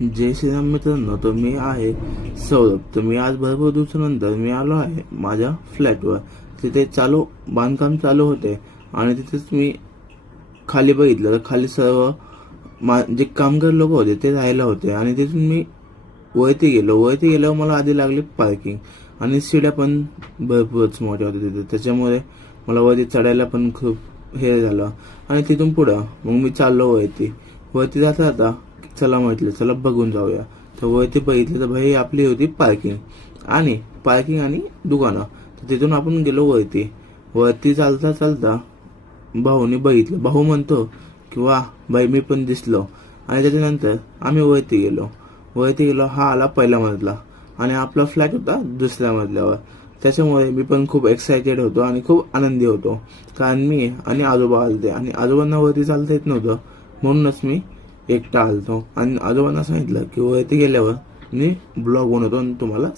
जय श्रीराम मित्रांनो, तर मी आहे सौरभ. तर मी आज भरपूर दिवसानंतर मी आलो आहे माझ्या फ्लॅटवर. तिथे बांधकाम चालू होते आणि तिथेच मी खाली बघितलं तर खाली सर्व जे कामगार लोक होते ते राहायला होते. आणि तिथून मी वरती गेल्यावर मला आधी लागली पार्किंग आणि सीड्या पण भरपूरच मोठ्या होत्या तिथे. त्याच्यामुळे मला वरती चढायला पण खूप हे झालं. आणि तिथून पुढं मग मी चाललो वरती जाता चला म्हटलं चला बघून जाऊया. तर वरती बघितलं तर भाई आपली होती पार्किंग आणि दुकानं. तर तिथून आपण गेलो वरती चालता भाऊनी बघितलं. भाऊ म्हणतो की वा बाई मी पण दिसलो. आणि त्याच्यानंतर आम्ही वरती गेलो. हा आला पहिल्या मजला आणि आपला फ्लॅट होता दुसऱ्या मजल्यावर. त्याच्यामुळे मी पण खूप एक्सायटेड होतो आणि खूप आनंदी होतो, कारण मी आणि आजोबा आलते आणि आजोबांना वरती चालता येत नव्हतं, म्हणूनच मी एकटा आलतो. आणि आजोबांना सांगितलं की वरती गेल्यावर मी ब्लॉग बनवतो आणि तुम्हाला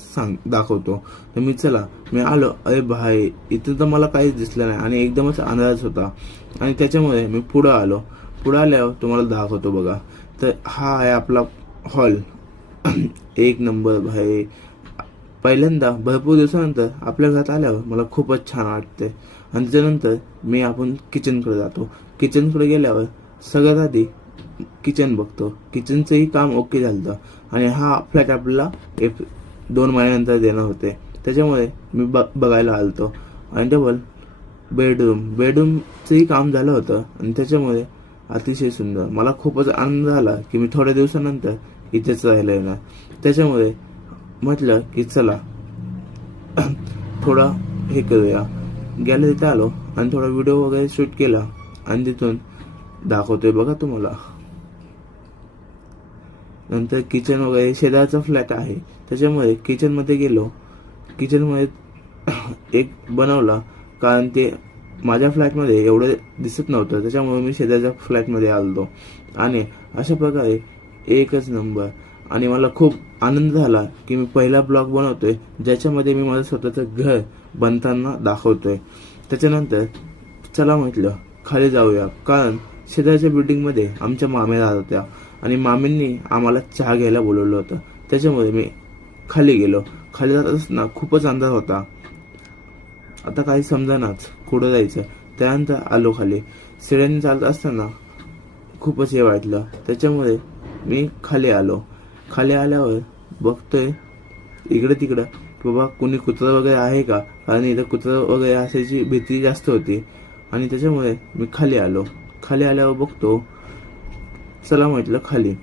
दाखवतो. तर मी आलो. अरे भाई इथं तर मला काहीच दिसलं नाही आणि एकदमच अंधारच होता. आणि त्याच्यामुळे मी पुढं आल्यावर तुम्हाला दाखवतो बघा. तर हा आहे आपला हॉल. एक नंबर भाई. पहिल्यांदा भरपूर दिवसानंतर आपल्या घरात आल्यावर मला खूपच छान वाटते. आणि त्याच्यानंतर आपण किचनकडे जातो. किचनकडे गेल्यावर सगळ्यात आधी किचन बघतो. किचनचंही काम ओके झालं आणि हा फ्लॅट आपल्याला 2 महिन्यानंतर देणार होते. त्याच्यामुळे मी बघायला आलतो. आणि डबल बेडरूमचंही काम झालं होतं आणि त्याच्यामुळे अतिशय सुंदर. मला खूपच आनंद झाला की मी थोड्या दिवसानंतर इथेच राहायला येणार. त्याच्यामुळे म्हटलं की चला थोडा हे करूया. गॅलरीत आलो आणि थोडा व्हिडिओ वगैरे शूट केला आणि तिथून दाखवतोय बघा तुम्हाला. नंतर किचन वगैरे शेजारचा फ्लॅट आहे, त्याच्यामुळे किचनमध्ये गेलो. किचनमध्ये एक बनवला, कारण ते माझ्या फ्लॅटमध्ये एवढं दिसत नव्हतं, त्याच्यामुळे मी शेजारच्या फ्लॅटमध्ये आलो. आणि अशा प्रकारे एकच नंबर. आणि मला खूप आनंद झाला की मी पहिला ब्लॉग बनवतोय ज्याच्यामध्ये मी माझं स्वतःचं घर बनताना दाखवतोय. त्याच्यानंतर चला म्हटलं खाली जाऊया, कारण शेजारच्या बिल्डिंगमध्ये आमच्या माम्या राहत होत्या आणि मामींनी आम्हाला चहा घ्यायला बोलवलं होतं. त्याच्यामुळे मी खाली गेलो. खाली जात असताना खूपच अंधार होता. आता काही समजेनाच कुठं जायचं. त्यानंतर आलो खाली. सीड्यांनी चालत असताना खूपच हे वाटलं, त्याच्यामुळे मी खाली आलो. खाली आल्यावर बघतोय इकडे तिकडं की बाबा कोणी कुत्रं वगैरे आहे का, कारण इथं कुत्रं वगैरे असायची भीती जास्त होती. आणि त्याच्यामुळे मी खाली आल्यावर बघतो चला म्हटलं खाली.